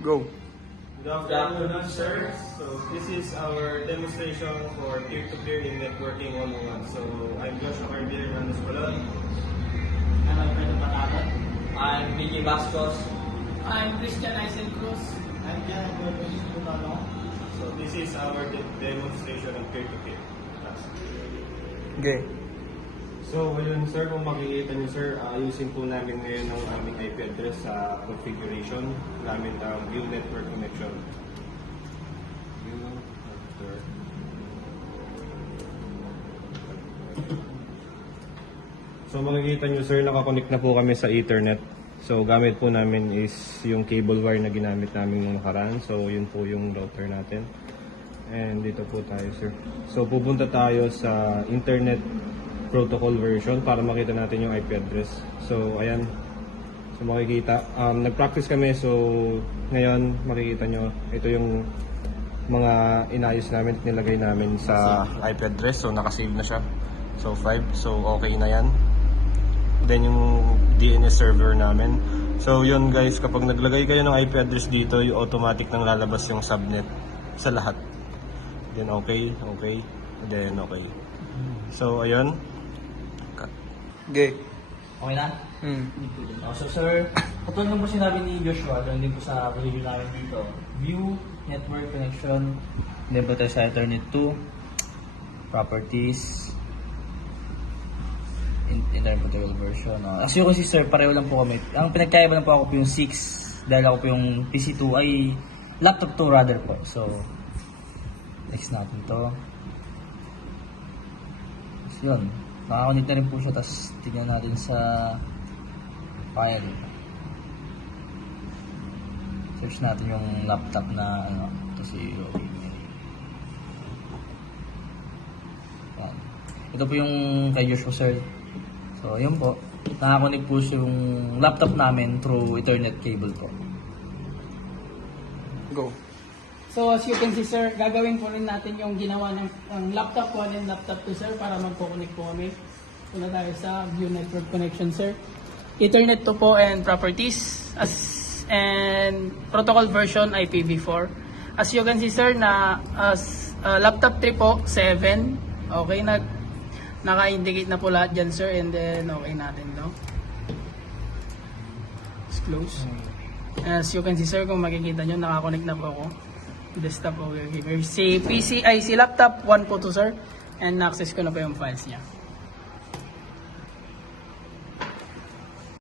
Go. Good afternoon, sir. So this is our demonstration for peer-to-peer in networking 101. So I'm Joshua Carbier Hernandez Colon. I'm Alfredo Patata. I'm Vicky Bastos. I'm Christian Eisen Cruz. I'm Jan Eduardo. So this is our demonstration of peer-to-peer. Okay. So ngayon, sir, kung makikita niyo, sir, ayusin po namin ngayon ang aming IP address sa configuration namin ang view network connection. View network. So makikita niyo, sir, nakakonect na po kami sa Ethernet. So gamit po namin is yung cable wire na ginamit namin nung nakaraan. So yun po yung router natin. And dito po tayo, sir. So pupunta tayo sa internet protocol version para makita natin yung IP address. So ayan. So makikita, nag-practice kami, so ngayon makikita nyo, ito yung mga inayos namin at nilagay namin sa IP address. So nakasave na siya. So 5, so okay na yan. Then yung DNS server namin. So yun guys, kapag naglagay kayo ng IP address dito, yung automatic nang lalabas yung subnet sa lahat. Then okay, then okay. So ayun. Okay. Okay na? So sir, katulad ng po sinabi ni Joshua, doon din po sa review namin dito. View, network connection, then po tayo sa Ethernet 2, properties, internet protocol version. As you can see sir, pareho lang po kami. Ang pinagkaiba lang po ako po yung 6, dahil ako po yung PC2 ay laptop 2 rather po. So, next natin to. So yun. Nakakonect na rin po siya, tapos tignan natin sa file. Search natin yung laptop na ano, ito si Robbie. Ito po yung kay Joshua sir. So yun po, nakakonect po siya yung laptop namin through Ethernet cable po. Go. So as you can see sir, gagawin po rin natin yung ginawa ng laptop 1 and laptop 2 sir para magpo-connect po kami. Una tayo sa view network connection sir. Ethernet 2 po and properties and protocol version IPv4. As you can see sir na laptop 3 po 7. Okay, naka-indicate na po lahat dyan sir, and then okay natin to. Let's close. As you can see sir, kung makikita nyo, nakakonect na po ako. Desktop over here. Si laptop 1 po to sir, and na-access ko na po yung files niya.